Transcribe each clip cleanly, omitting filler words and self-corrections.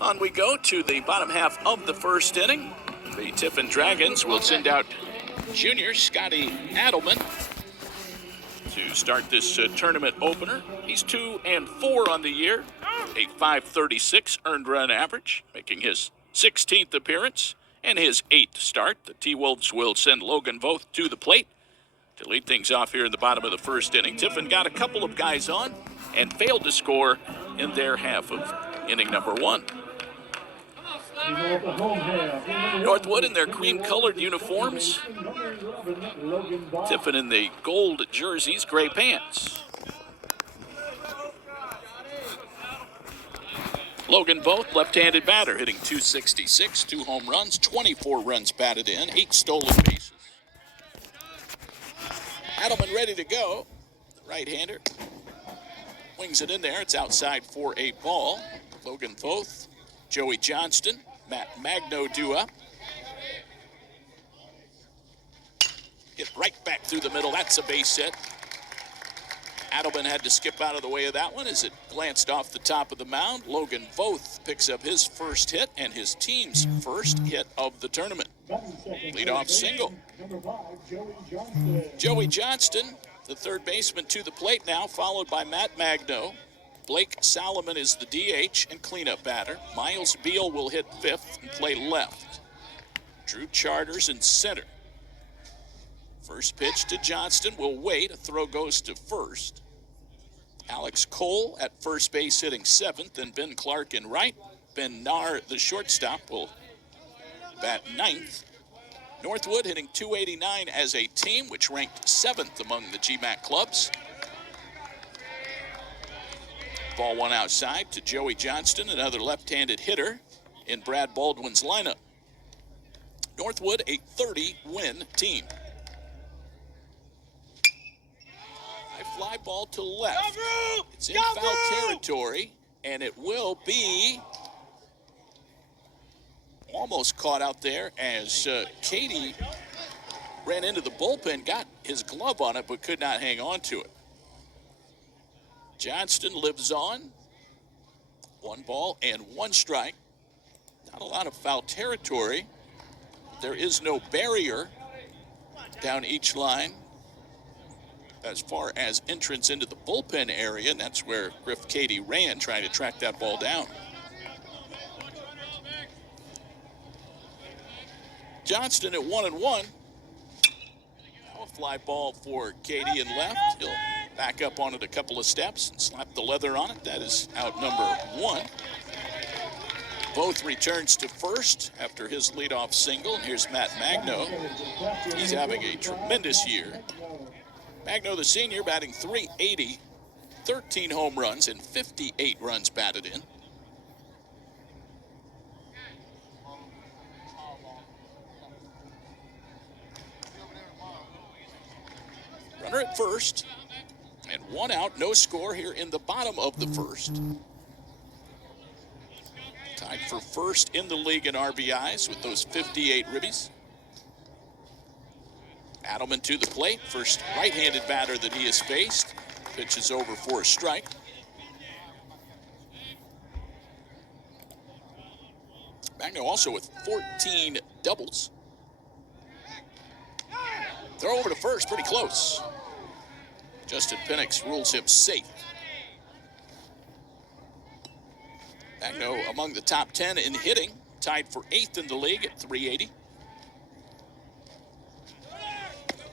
On we go to the bottom half of the first inning. The Tiffin Dragons will send out junior Scotty Adelman to start this tournament opener. He's 2-4 on the year, a .536 earned run average, making his 16th appearance and his 8th start. The T-Wolves will send Logan Voth to the plate to lead things off here in the bottom of the first inning. Tiffin got a couple of guys on and failed to score in their half of inning number one. Northwood in their cream-colored uniforms. Tiffin in the gold jerseys, gray pants. Logan Voth, left-handed batter, hitting .266, 2 home runs, 24 runs batted in, 8 stolen bases. Adelman ready to go. Right-hander wings it in there. It's outside for a ball. Logan Voth, Joey Johnston, Matt Magno due up. Hit right back through the middle. That's a base hit. Adelman had to skip out of the way of that one as it glanced off the top of the mound. Logan Voth picks up his first hit and his team's first hit of the tournament. Leadoff single. Joey Johnston, the third baseman, to the plate now, followed by Matt Magno. Blake Solomon is the DH and cleanup batter. Miles Beal will hit fifth and play left. Drew Charters in center. First pitch to Johnston will wait. A throw goes to first. Alex Cole at first base hitting seventh, and Ben Clark in right. Ben Nahr, the shortstop, will bat ninth. Northwood hitting .289 as a team, which ranked seventh among the GMAC clubs. Ball one outside to Joey Johnston, another left-handed hitter in Brad Baldwin's lineup. Northwood, a 30-win team. High fly ball to left. It's in foul territory, and it will be almost caught out there as Katie ran into the bullpen, got his glove on it, but could not hang on to it. Johnston lives on. 1 ball and 1 strike. Not a lot of foul territory. There is no barrier down each line as far as entrance into the bullpen area, and that's where Griff Katie ran, trying to track that ball down. Johnston at 1-1. Now a fly ball for Katie in left. He'll back up on it a couple of steps and slap the leather on it. That is out number 1. Voth returns to first after his leadoff single. And here's Matt Magno. He's having a tremendous year. Magno, the senior, batting .380, 13 home runs and 58 runs batted in. Runner at first, and 1 out, no score here in the bottom of the first. Tied for first in the league in RBIs with those 58 ribbies. Adelman to the plate, first right-handed batter that he has faced. Pitch is over for a strike. Magno also with 14 doubles. Throw over to first, pretty close. Justin Penix rules him safe. Magno among the top 10 in hitting, tied for 8th in the league at .380.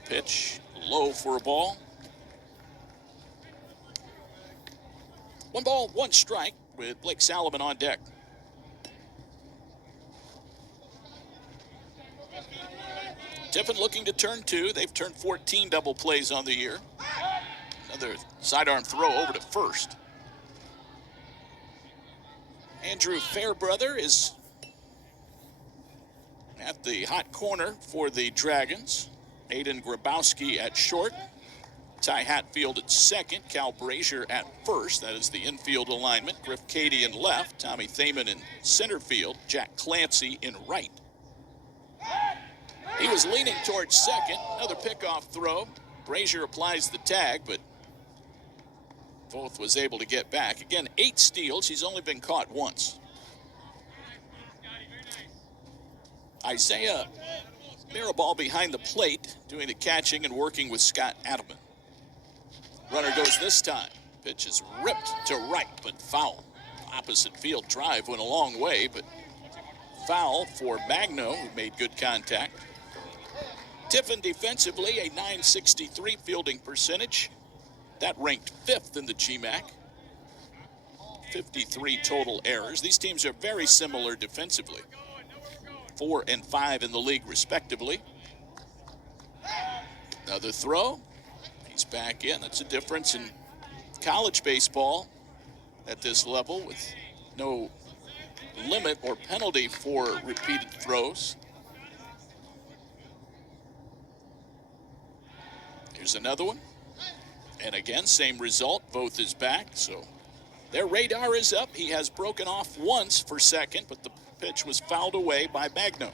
Pitch low for a ball. 1 ball, 1 strike with Blake Solomon on deck. Tiffin looking to turn 2. They've turned 14 double plays on the year. Another sidearm throw over to first. Andrew Fairbrother is at the hot corner for the Dragons. Aiden Grabowski at short. Ty Hatfield at second. Cal Brazier at first. That is the infield alignment. Griff Katie in left. Tommy Thaman in center field. Jack Clancy in right. He was leaning towards second. Another pickoff throw. Brazier applies the tag, but Voth was able to get back. Again, 8 steals. He's only been caught once. Isaiah Mirabal behind the plate, doing the catching and working with Scott Adelman. Runner goes this time. Pitch is ripped to right, but foul. Opposite field drive went a long way, but foul for Magno, who made good contact. Tiffin defensively, a .963 fielding percentage. That ranked 5th in the GMAC. 53 total errors. These teams are very similar defensively. 4 and 5 in the league, respectively. Another throw. He's back in. That's a difference in college baseball at this level, with no limit or penalty for repeated throws. Here's another one. And again, same result. Voth is back, so their radar is up. He has broken off once for second, but the pitch was fouled away by Magno.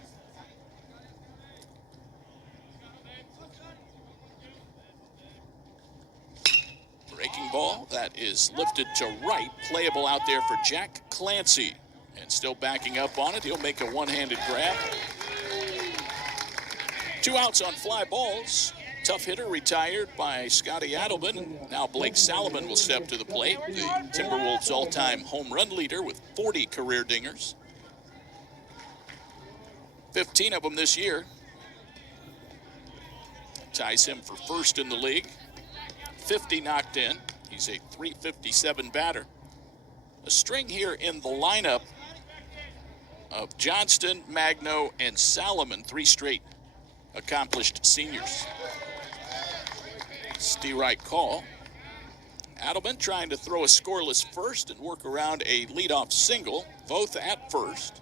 Breaking ball, that is lifted to right. Playable out there for Jack Clancy. And still backing up on it. He'll make a one-handed grab. 2 outs on fly balls. Tough hitter retired by Scotty Adelman. Now Blake Salomon will step to the plate. The Timberwolves' all-time home run leader with 40 career dingers. 15 of them this year. Ties him for first in the league. 50 knocked in. He's a .357 batter. A string here in the lineup of Johnston, Magno, and Salomon. 3 straight accomplished seniors. Steerite call. Adelman trying to throw a scoreless first and work around a leadoff single. Both at first.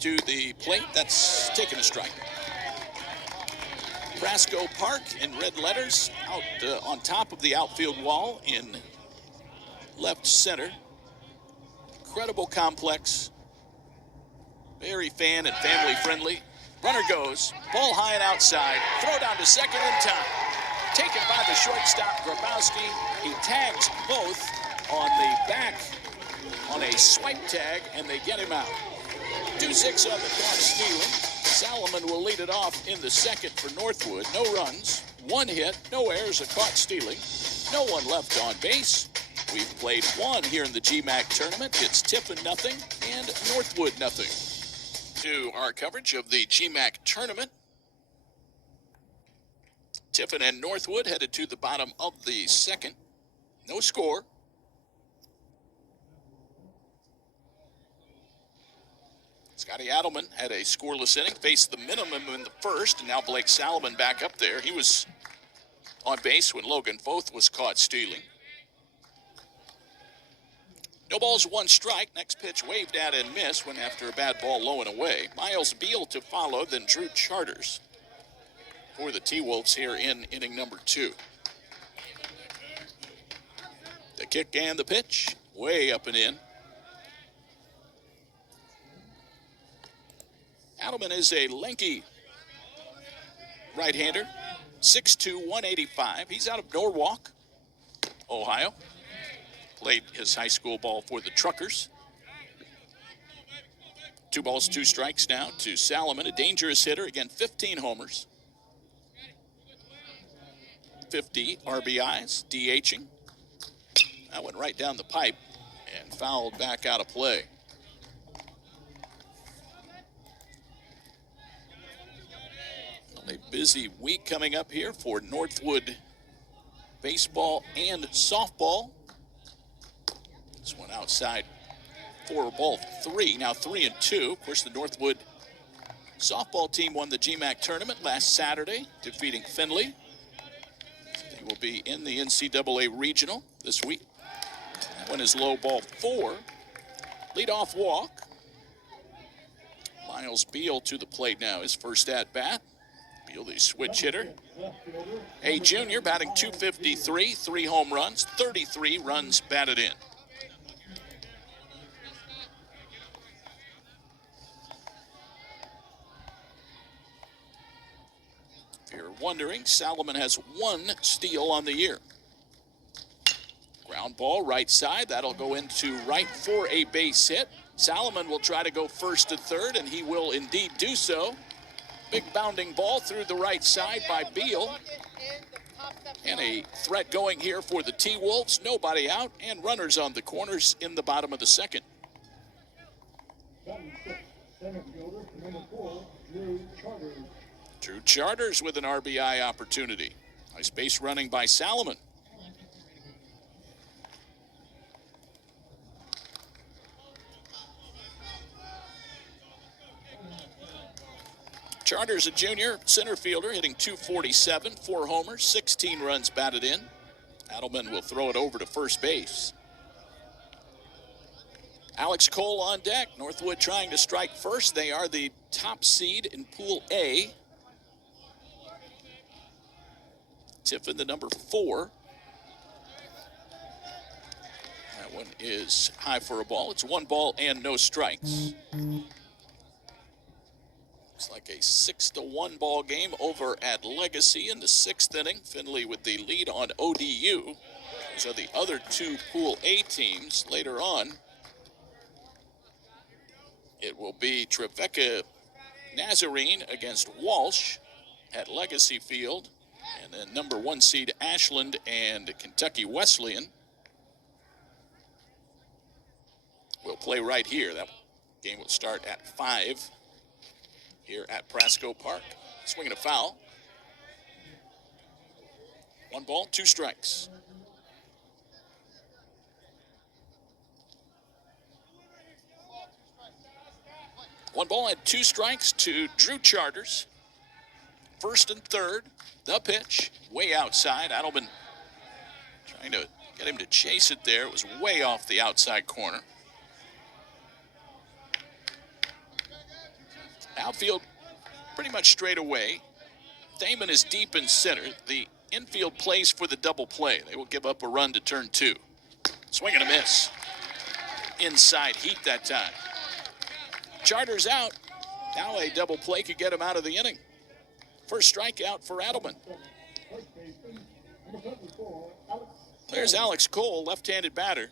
To the plate, that's taking a strike. Prasco Park in red letters out on top of the outfield wall in left center. Incredible complex. Very fan and family friendly. Runner goes, ball high and outside, throw down to second in time. Taken by the shortstop, Grabowski. He tags both on the back on a swipe tag, and they get him out. 2-6 on the clock stealing. Salomon will lead it off in the second for Northwood. No runs, 1 hit, no errors, a caught stealing. No one left on base. We've played 1 here in the GMAC tournament. It's Tiffin nothing and Northwood nothing. To our coverage of the GMAC tournament. Tiffin and Northwood headed to the bottom of the second. No score. Scotty Adelman had a scoreless inning, faced the minimum in the first, and now Blake Salomon back up there. He was on base when Logan Voth was caught stealing. No balls, 1 strike. Next pitch waved at and missed, went after a bad ball low and away. Miles Beal to follow, then Drew Charters for the T-Wolves here in inning number 2. The kick and the pitch, way up and in. Adelman is a lanky right-hander, 6'2", 185. He's out of Norwalk, Ohio. Played his high school ball for the Truckers. 2 balls, 2 strikes now to Salomon, a dangerous hitter. Again, 15 homers, 50 RBIs, DHing. That went right down the pipe and fouled back out of play. A busy week coming up here for Northwood baseball and softball. This one outside for ball 3, now 3-2. Of course, the Northwood softball team won the GMAC tournament last Saturday, defeating Findlay. They will be in the NCAA regional this week. That one is low, ball 4. Leadoff walk. Miles Beal to the plate now, his first at bat. Beal, the switch hitter. A junior batting .253, 3 home runs, 33 runs batted in. If you're wondering, Salomon has 1 steal on the year. Ground ball right side, that'll go into right for a base hit. Salomon will try to go first to third, and he will indeed do so. Big bounding ball through the right side by Beal. And a threat going here for the T-Wolves. Nobody out, and runners on the corners in the bottom of the second. Drew Charters with an RBI opportunity. Nice base running by Salomon. Charters, a junior center fielder, hitting .247, 4 homers, 16 runs batted in. Adelman will throw it over to first base. Alex Cole on deck. Northwood trying to strike first. They are the top seed in Pool A. Tiffin, the number 4. That one is high for a ball. It's 1 ball and no strikes. It's like a 6-1 ball game over at Legacy in the 6th inning. Findlay with the lead on ODU. Those are the other 2 Pool A teams. Later on, it will be Trevecca Nazarene against Walsh at Legacy Field. And then number 1 seed Ashland and Kentucky Wesleyan will play right here. That game will start at 5 here at Prasco Park. Swinging a foul. 1 ball, 2 strikes. One ball and 2 strikes to Drew Charters. First and third. The pitch, way outside. Adelman trying to get him to chase it there. It was way off the outside corner. Outfield pretty much straight away. Thaman is deep in center. The infield plays for the double play. They will give up a run to turn 2. Swing and a miss. Inside heat that time. Charters out. Now a double play could get him out of the inning. First strikeout for Adelman. There's Alex Cole, left-handed batter.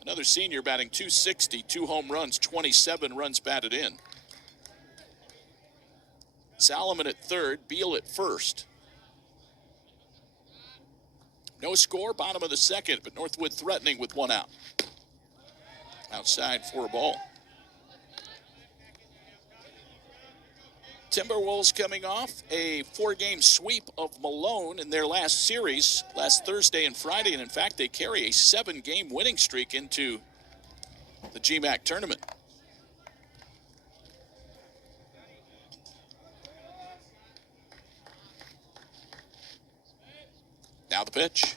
Another senior batting .260, 2 home runs, 27 runs batted in. Salomon at third, Beal at first. No score, bottom of the second, but Northwood threatening with 1 out. Outside for a ball. Timberwolves coming off a 4-game sweep of Malone in their last series, last Thursday and Friday. And in fact, they carry a 7-game winning streak into the GMAC Tournament. Now the pitch.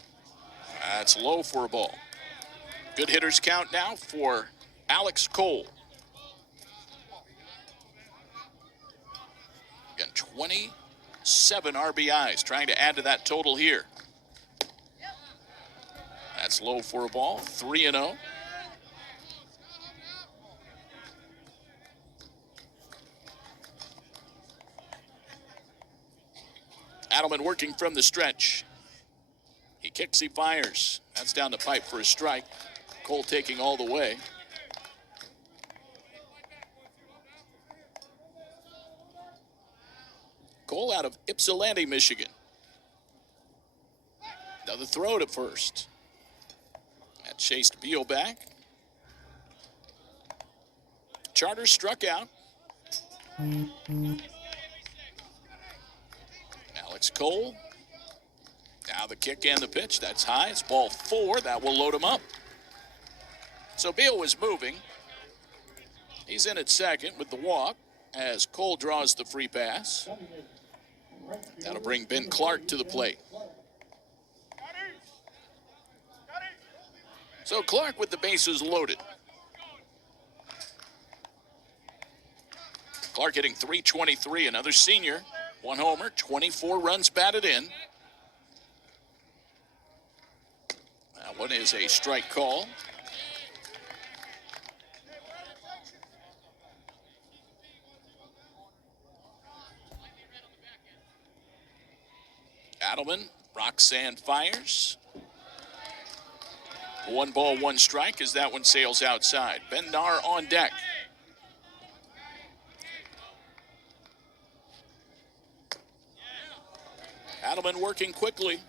That's low for a ball. Good hitters count now for Alex Cole. Again, 27 RBIs, trying to add to that total here. That's low for a ball, 3-0. Adelman working from the stretch. He kicks, he fires. That's down the pipe for a strike. Cole taking all the way. Cole out of Ypsilanti, Michigan. Another throw to first. That chased Beal back. Charters struck out. Alex Cole. Now the kick and the pitch. That's high. It's ball 4. That will load him up. So Beal was moving. He's in at second with the walk as Cole draws the free pass. That'll bring Ben Clark to the plate. So Clark with the bases loaded. Clark hitting .323, another senior. 1 homer, 24 runs batted in. That one is a strike call. Adelman, Roxanne fires. 1 ball, 1 strike as that one sails outside. Ben-Nar on deck. Adelman working quickly.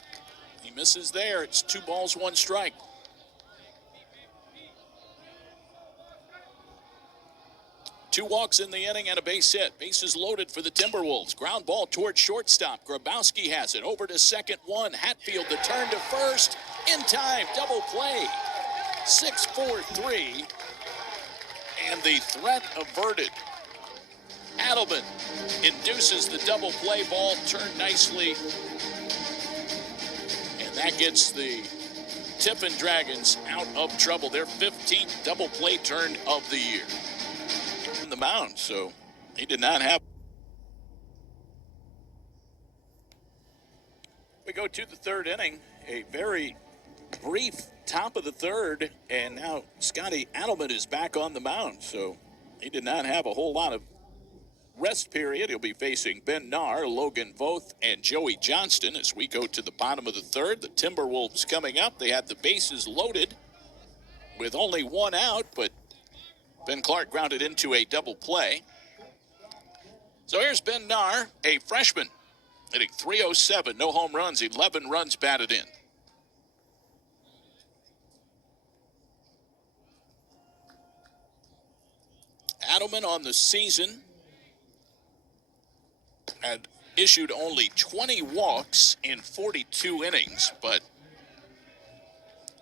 He misses there. It's 2 balls, 1 strike. Two walks in the inning and a base hit. Bases loaded for the Timberwolves. Ground ball towards shortstop. Grabowski has it over to second one. Hatfield the turn to first. In time, double play. 6-4-3. And the threat averted. Adelman induces the double play. Ball turned nicely. And that gets the Tiffin Dragons out of trouble. Their 15th double play turn of the year. The mound, so he did not have. We go to the third inning, a very brief top of the third, and now Scotty Adelman is back on the mound, so he did not have a whole lot of rest period. He'll be facing Ben-Nar, Logan Voth, and Joey Johnston as we go to the bottom of the third. The Timberwolves coming up. They had the bases loaded with only 1 out, but Ben Clark grounded into a double play. So here's Ben-Nar, a freshman, hitting .307, no home runs, 11 runs batted in. Adelman on the season had issued only 20 walks in 42 innings, but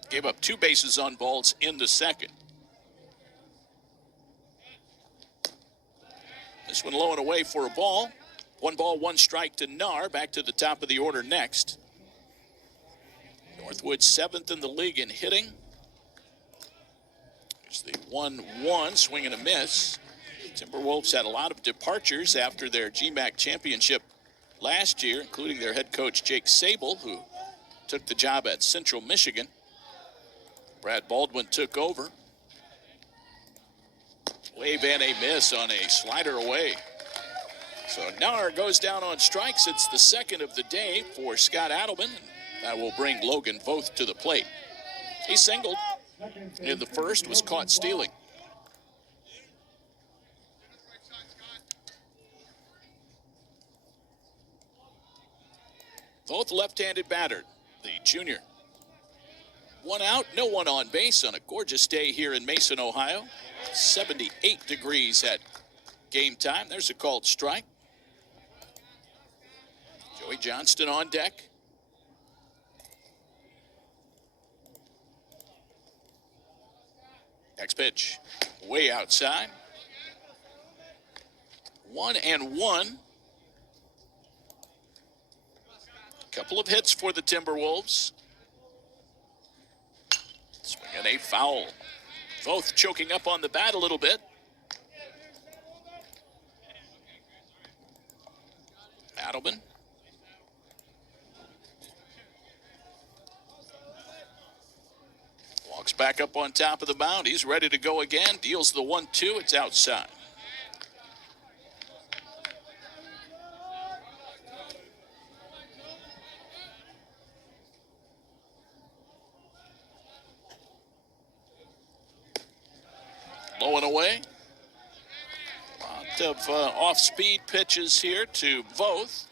gave up 2 bases on balls in the second. This one low and away for a ball. 1 ball, 1 strike to Nar. Back to the top of the order next. Northwood 7th in the league in hitting. Here's the 1-1, swing and a miss. Timberwolves had a lot of departures after their GMAC championship last year, including their head coach Jake Sable, who took the job at Central Michigan. Brad Baldwin took over. Wave and a miss on a slider away. So Nar goes down on strikes. It's the second of the day for Scott Adelman. That will bring Logan Voth to the plate. He singled in the first, was caught stealing. Voth left-handed batter, the junior. 1 out, no one on base on a gorgeous day here in Mason, Ohio. 78 degrees at game time. There's a called strike. Joey Johnston on deck. Next pitch, way outside. 1-1. Couple of hits for the Timberwolves. Swing and a foul. Both choking up on the bat a little bit. Adelman. Walks back up on top of the mound. He's ready to go again. Deals the 1-2. It's outside. Low and away. Lot of off-speed pitches here to Voth.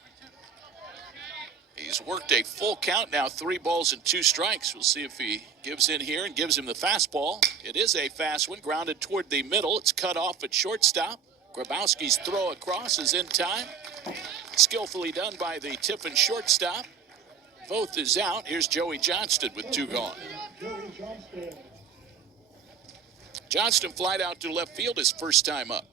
He's worked a full count now, 3 balls and 2 strikes. We'll see if he gives in here and gives him the fastball. It is a fast one, grounded toward the middle. It's cut off at shortstop. Grabowski's throw across is in time. Skillfully done by the Tiffin shortstop. Voth is out. Here's Joey Johnston with 2 gone. Johnston flied out to left field his first time up.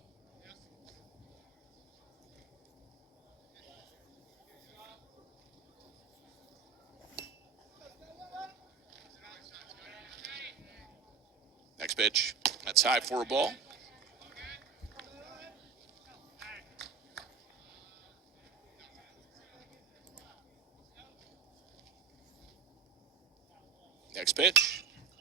Next pitch, that's high for a ball. Next pitch.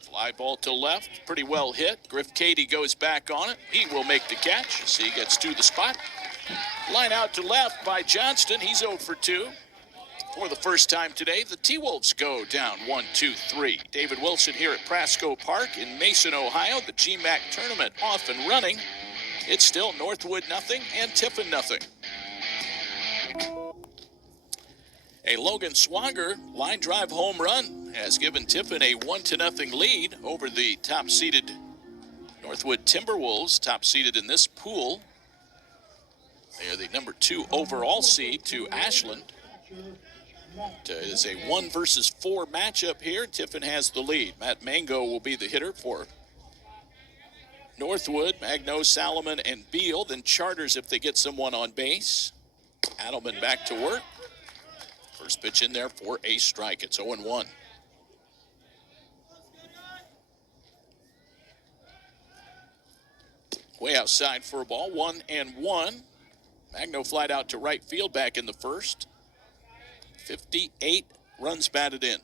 Fly ball to left, pretty well hit. Griff Cady goes back on it. He will make the catch as he gets to the spot. Line out to left by Johnston. He's 0 for 2. For the first time today, the T-Wolves go down 1-2-3. David Wilson here at Prasco Park in Mason, Ohio. The GMAC Tournament off and running. It's still Northwood nothing and Tiffin nothing. A Logan Swanger line drive home run has given Tiffin a 1-0 lead over the top-seeded Northwood Timberwolves, top-seeded in this pool. They are the number 2 overall seed to Ashland. It is a 1 versus 4 matchup here. Tiffin has the lead. Matt Mango will be the hitter for Northwood. Magno, Salomon, and Beal. Then Charters if they get someone on base. Adelman back to work. First pitch in there for a strike. It's 0-1. Way outside for a ball. 1-1. Magno flied out to right field back in the first. 58 runs batted in.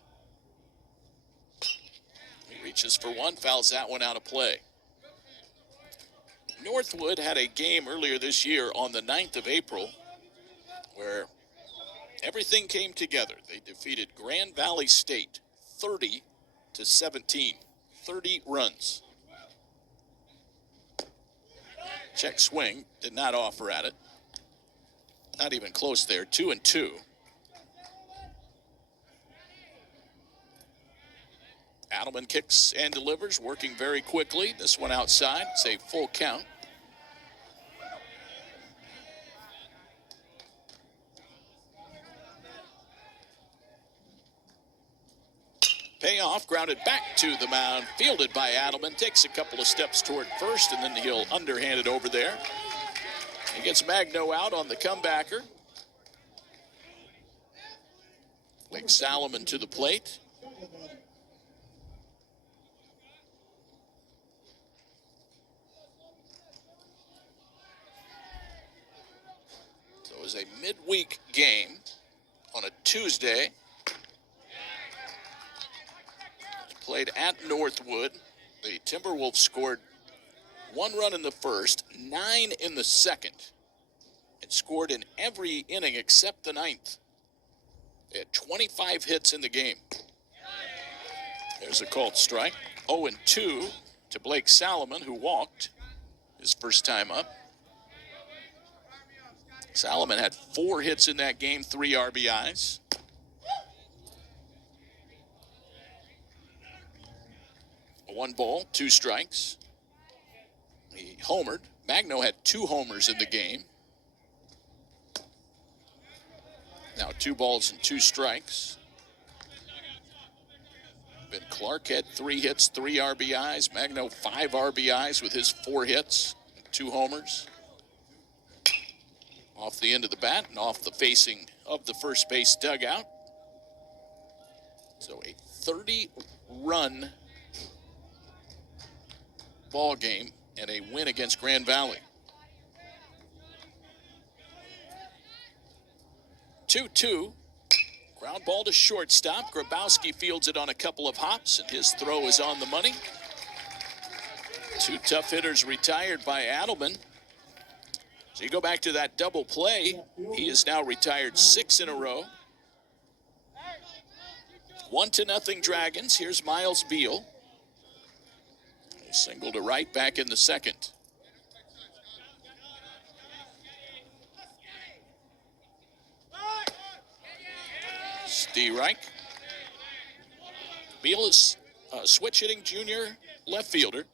He reaches for one, fouls that one out of play. Northwood had a game earlier this year on the 9th of April where everything came together. They defeated Grand Valley State 30-17. 30 runs. Check swing, did not offer at it. Not even close there, 2-2. Adelman kicks and delivers, working very quickly. This one outside, it's a full count. Payoff, grounded back to the mound, fielded by Adelman, takes a couple of steps toward first, and then he'll underhand it over there. He gets Magno out on the comebacker. Blake Salomon to the plate. So it was a midweek game on a Tuesday. Played at Northwood. The Timberwolves scored 1 run in the first, 9 in the second. It scored in every inning except the 9th. They had 25 hits in the game. There's a called strike. 0-2 to Blake Salomon, who walked his first time up. Salomon had 4 hits in that game, 3 RBIs. One ball, 2 strikes. He homered. Magno had 2 homers in the game. Now 2 balls and 2 strikes. Ben Clark had 3 hits, 3 RBIs. Magno 5 RBIs with his 4 hits, 2 homers. Off the end of the bat and off the facing of the first base dugout. So a 30-run ball game and a win against Grand Valley. 2-2. Ground ball to shortstop. Grabowski fields it on a couple of hops, and his throw is on the money. 2 tough hitters retired by Adelman. So you go back to that double play. He is now retired 6 in a row. 1-0 Dragons. Here's Miles Beal. A single to right back in the second. Steve Reich. Beal is a switch-hitting junior left fielder.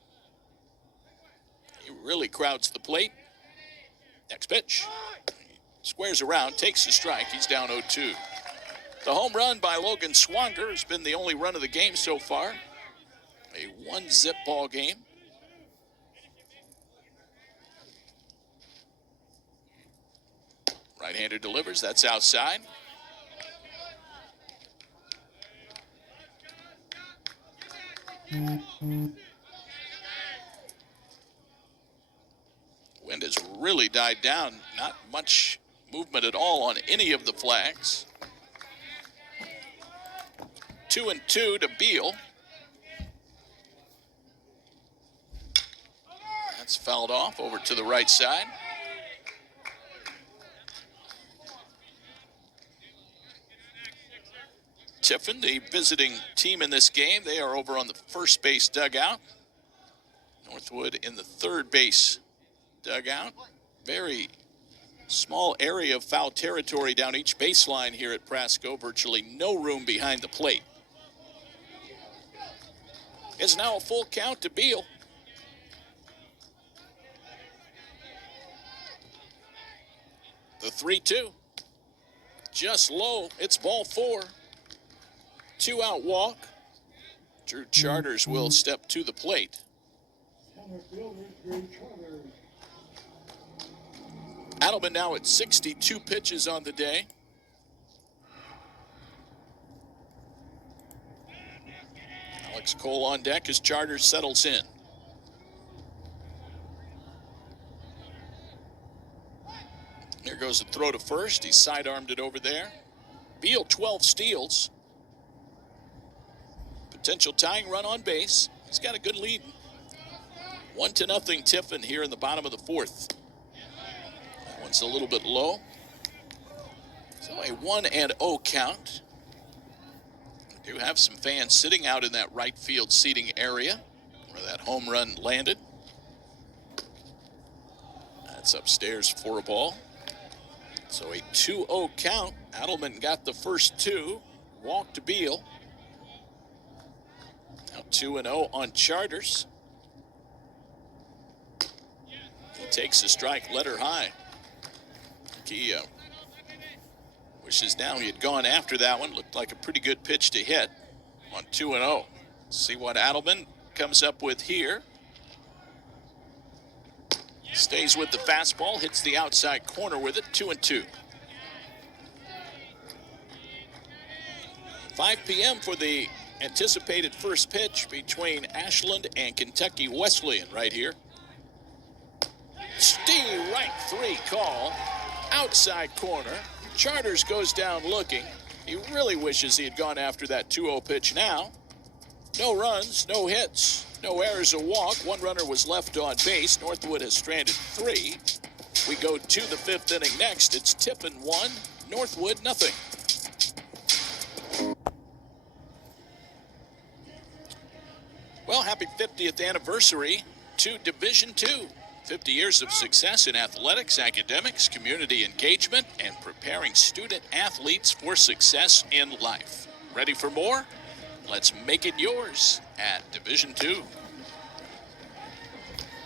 He really crowds the plate. Next pitch. He squares around, takes the strike. He's down 0-2. The home run by Logan Swanger has been the only run of the game so far. A 1-zip ball game. Right-hander delivers. That's outside. Wind has really died down. Not much movement at all on any of the flags. 2-2 to Beal. That's fouled off over to the right side. Tiffin, the visiting team in this game. They are over on the first base dugout. Northwood in the third base dugout. Very small area of foul territory down each baseline here at Prasco. Virtually no room behind the plate. It's now a full count to Beal. The 3-2. Just low. It's ball 4. 2-out walk. Drew Charters will step to the plate. Adelman now at 62 pitches on the day. Alex Cole on deck as Charters settles in. Here goes the throw to first. He sidearmed it over there. Beal 12 steals. Potential tying run on base. He's got a good lead. 1-0 Tiffin here in the bottom of the 4th. That one's a little bit low. So a 1-0 count. We do have some fans sitting out in that right field seating area where that home run landed. That's upstairs for a ball. So a 2-0 count. Adelman got the first 2. Walk to Beal. Now 2-0 on Charters. He takes a strike, let her high. He wishes now he had gone after that one. Looked like a pretty good pitch to hit on 2-0. See what Adelman comes up with here. Stays with the fastball, hits the outside corner with it, 2-2. 5 p.m. for the anticipated first pitch between Ashland and Kentucky Wesleyan right here. Steve right 3 call, outside corner. Charters goes down looking. He really wishes he had gone after that 2-0 pitch now. No runs, no hits, no errors or walk. 1 runner was left on base. Northwood has stranded 3. We go to the 5th inning next. It's Tiffin 1, Northwood nothing. Well, happy 50th anniversary to Division II. 50 years of success in athletics, academics, community engagement, and preparing student athletes for success in life. Ready for more? Let's make it yours at Division II.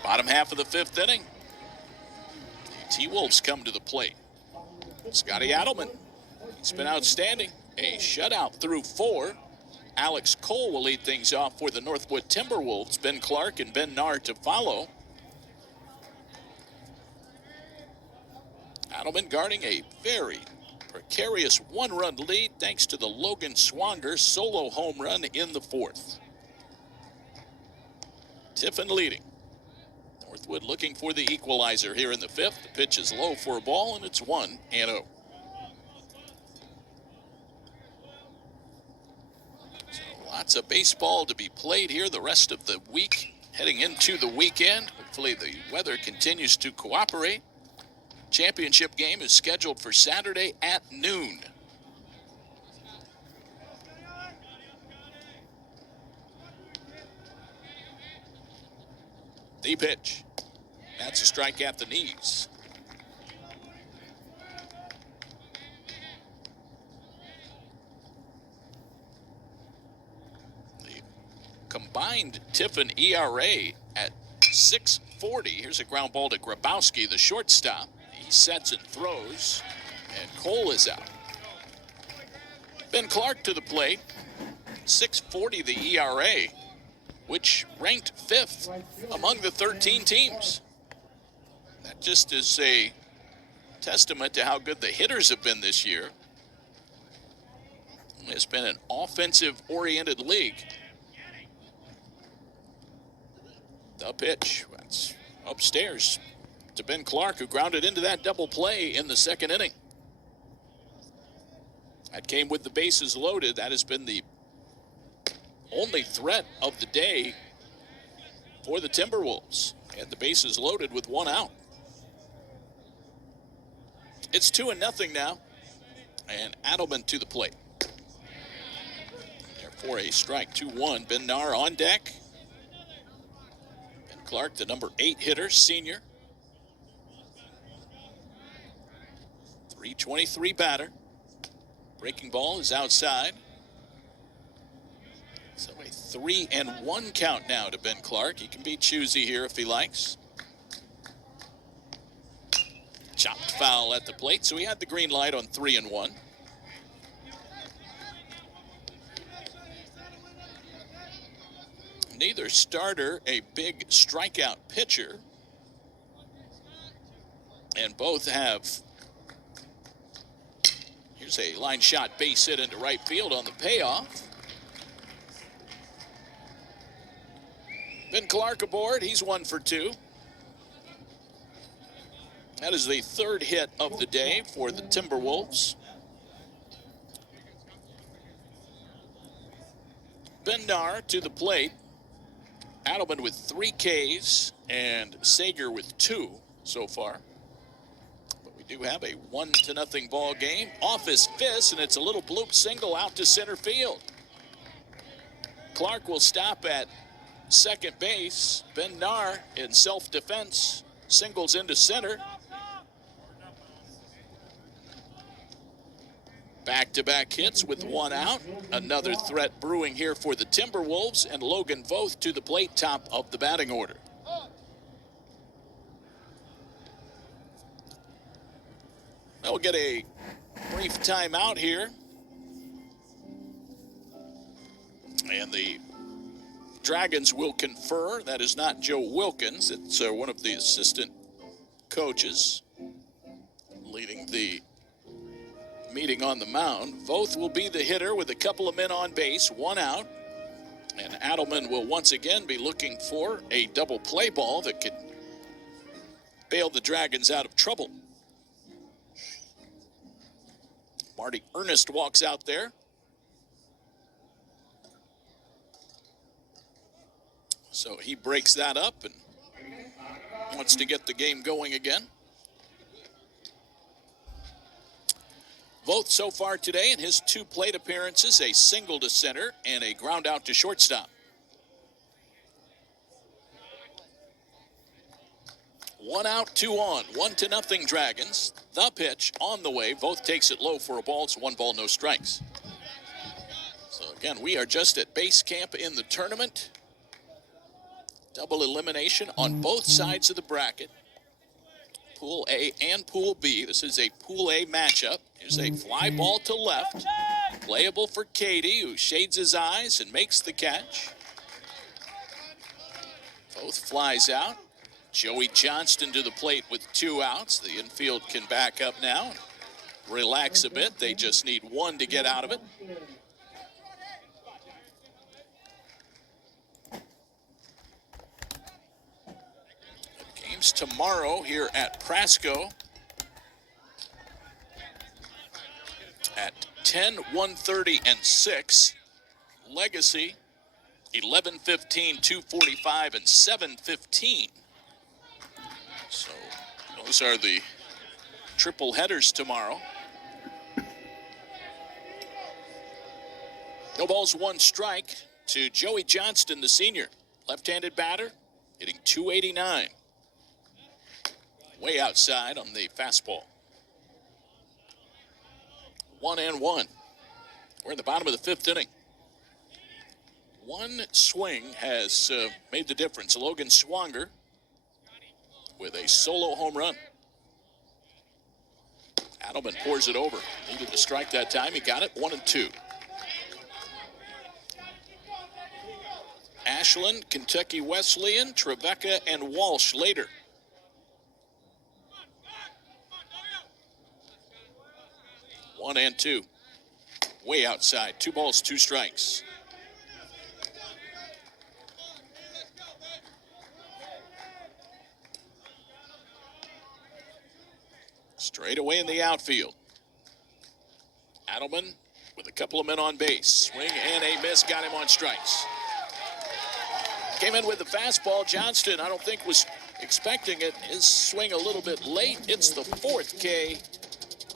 Bottom half of the 5th inning. The T-Wolves come to the plate. Scotty Adelman, he's been outstanding. A shutout through 4. Alex Cole will lead things off for the Northwood Timberwolves. Ben Clark and Ben Nahr to follow. Adelman guarding a very precarious 1-run lead thanks to the Logan Swanger solo home run in the 4th. Tiffin leading. Northwood looking for the equalizer here in the 5th. The pitch is low for a ball, and it's 1-0. So lots of baseball to be played here the rest of the week. Heading into the weekend, hopefully the weather continues to cooperate. Championship game is scheduled for Saturday at noon. The pitch. That's a strike at the knees. The combined Tiffin ERA at 6.40. Here's a ground ball to Grabowski, the shortstop. He sets and throws, and Cole is out. Ben Clark to the plate. 6.40 the ERA, which ranked 5th among the 13 teams. That just is a testament to how good the hitters have been this year. It's been an offensive-oriented league. The pitch, that's upstairs to Ben Clark, who grounded into that double play in the 2nd inning. That came with the bases loaded. That has been the only threat of the day for the Timberwolves. And the bases loaded with 1 out. It's 2-0 now. And Adelman to the plate. for a strike. 2-1. Ben Nar on deck. Ben Clark, the number 8 hitter, senior. 323 batter. Breaking ball is outside. So a 3-1 count now to Ben Clark. He can be choosy here if he likes. Chopped foul at the plate, so he had the green light on 3-1. Neither starter a big strikeout pitcher. And both have, here's a line shot base hit into right field on the payoff. Ben Clark aboard, he's 1 for 2. That is the 3rd hit of the day for the Timberwolves. Ben Nar to the plate. Adelman with 3 Ks and Sager with 2 so far. But we do have a 1-0 ball game. Off his fist, and it's a little bloop single out to center field. Clark will stop at second base. Ben Nar in self-defense singles into center. Back-to-back hits with 1 out. Another threat brewing here for the Timberwolves, and Logan Voth to the plate, top of the batting order. We'll get a brief timeout here. And the Dragons will confer. That is not Joe Wilkins. It's one of the assistant coaches leading the meeting on the mound. Voth will be the hitter with a couple of men on base, 1 out. And Adelman will once again be looking for a double play ball that could bail the Dragons out of trouble. Marty Ernest walks out there. So he breaks that up and wants to get the game going again. Voth so far today in his 2 plate appearances, a single to center and a ground out to shortstop. 1 out, 2 on, 1-0 Dragons. The pitch on the way. Voth takes it low for a ball. It's 1 ball, no strikes. So again, we are just at base camp in the tournament. Double elimination on both sides of the bracket. Pool A and Pool B. This is a Pool A matchup. Here's a fly ball to left. Playable for Katie, who shades his eyes and makes the catch. Both flies out. Joey Johnston to the plate with 2 outs. The infield can back up now. Relax a bit. They just need 1 to get out of it. Games tomorrow here at Prasco at 10, 1:30, and 6. Legacy 11:15, 2:45, and 7:15. So those are the triple headers tomorrow. No balls, 1 strike to Joey Johnston, the senior. Left-handed batter, hitting .289. Way outside on the fastball. 1-1. We're in the bottom of the 5th inning. 1 swing has made the difference. Logan Swanger with a solo home run. Adelman pours it over. Needed to strike that time. He got it. 1-2. Ashland, Kentucky Wesleyan, Trevecca, and Walsh later. One and 2. Way outside. 2 balls, 2 strikes. Straight away in the outfield. Adelman with a couple of men on base. Swing and a miss. Got him on strikes. Came in with the fastball. Johnston, I don't think, was expecting it. His swing a little bit late. It's the 4th K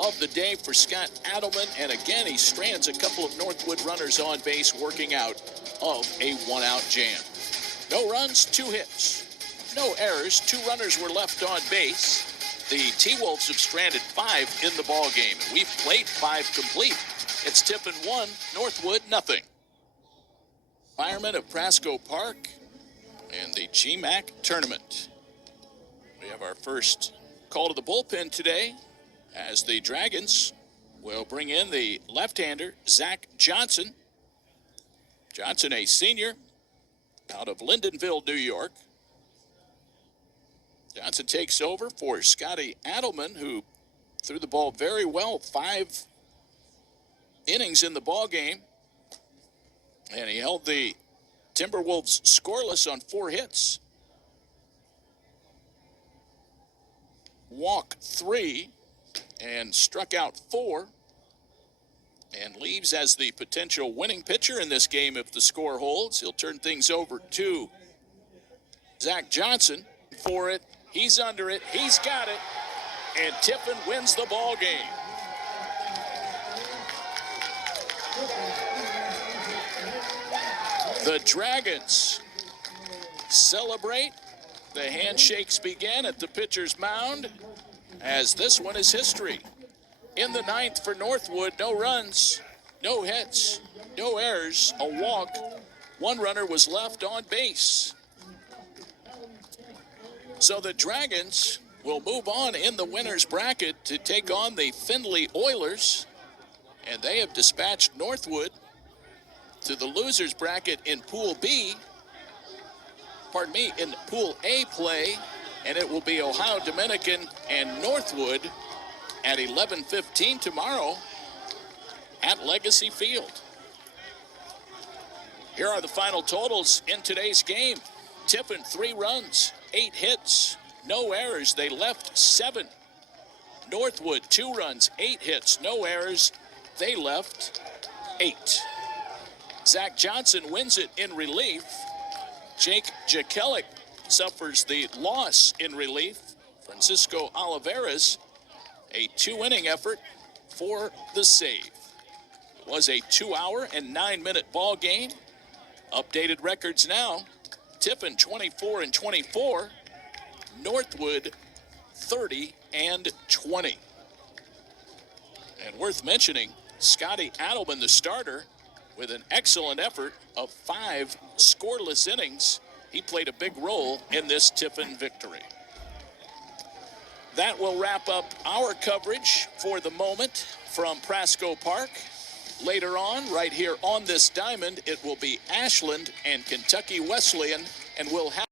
of the day for Scott Adelman. And again, he strands a couple of Northwood runners on base, working out of a one-out jam. No runs, 2 hits. No errors, 2 runners were left on base. The T-Wolves have stranded 5 in the ball game. We've played 5 complete. It's Tiffin 1, Northwood nothing. Firemen of Prasco Park and the GMAC Tournament. We have our first call to the bullpen today as the Dragons will bring in the left-hander, Zach Johnson. Johnson, a senior out of Lindenville, New York. Johnson takes over for Scotty Adelman, who threw the ball very well, 5 innings in the ball game. And he held the Timberwolves scoreless on 4 hits. Walked 3 and struck out 4. And leaves as the potential winning pitcher in this game if the score holds. He'll turn things over to Zach Johnson for it. He's under it. He's got it. And Tiffin wins the ball game. The Dragons celebrate. The handshakes begin at the pitcher's mound as this one is history. In the 9th for Northwood, no runs, no hits, no errors, a walk. 1 runner was left on base. So the Dragons will move on in the winner's bracket to take on the Findlay Oilers. And they have dispatched Northwood to the loser's bracket in Pool B. Pardon me, in Pool A play. And it will be Ohio Dominican and Northwood at 11:15 tomorrow at Legacy Field. Here are the final totals in today's game. Tiffin, 3 runs, 8 hits, no errors. They left 7. Northwood, 2 runs, 8 hits, no errors. They left 8. Zach Johnson wins it in relief. Jake Jakelik suffers the loss in relief. Francisco Oliveras, a 2-inning effort for the save. It was a 2-hour and 9-minute ball game. Updated records now. Tiffin 24-24. Northwood 30-20. And worth mentioning, Scotty Adelman, the starter, with an excellent effort of 5 scoreless innings. He played a big role in this Tiffin victory. That will wrap up our coverage for the moment from Prasco Park. Later on, right here on this diamond, it will be Ashland and Kentucky Wesleyan, and we'll have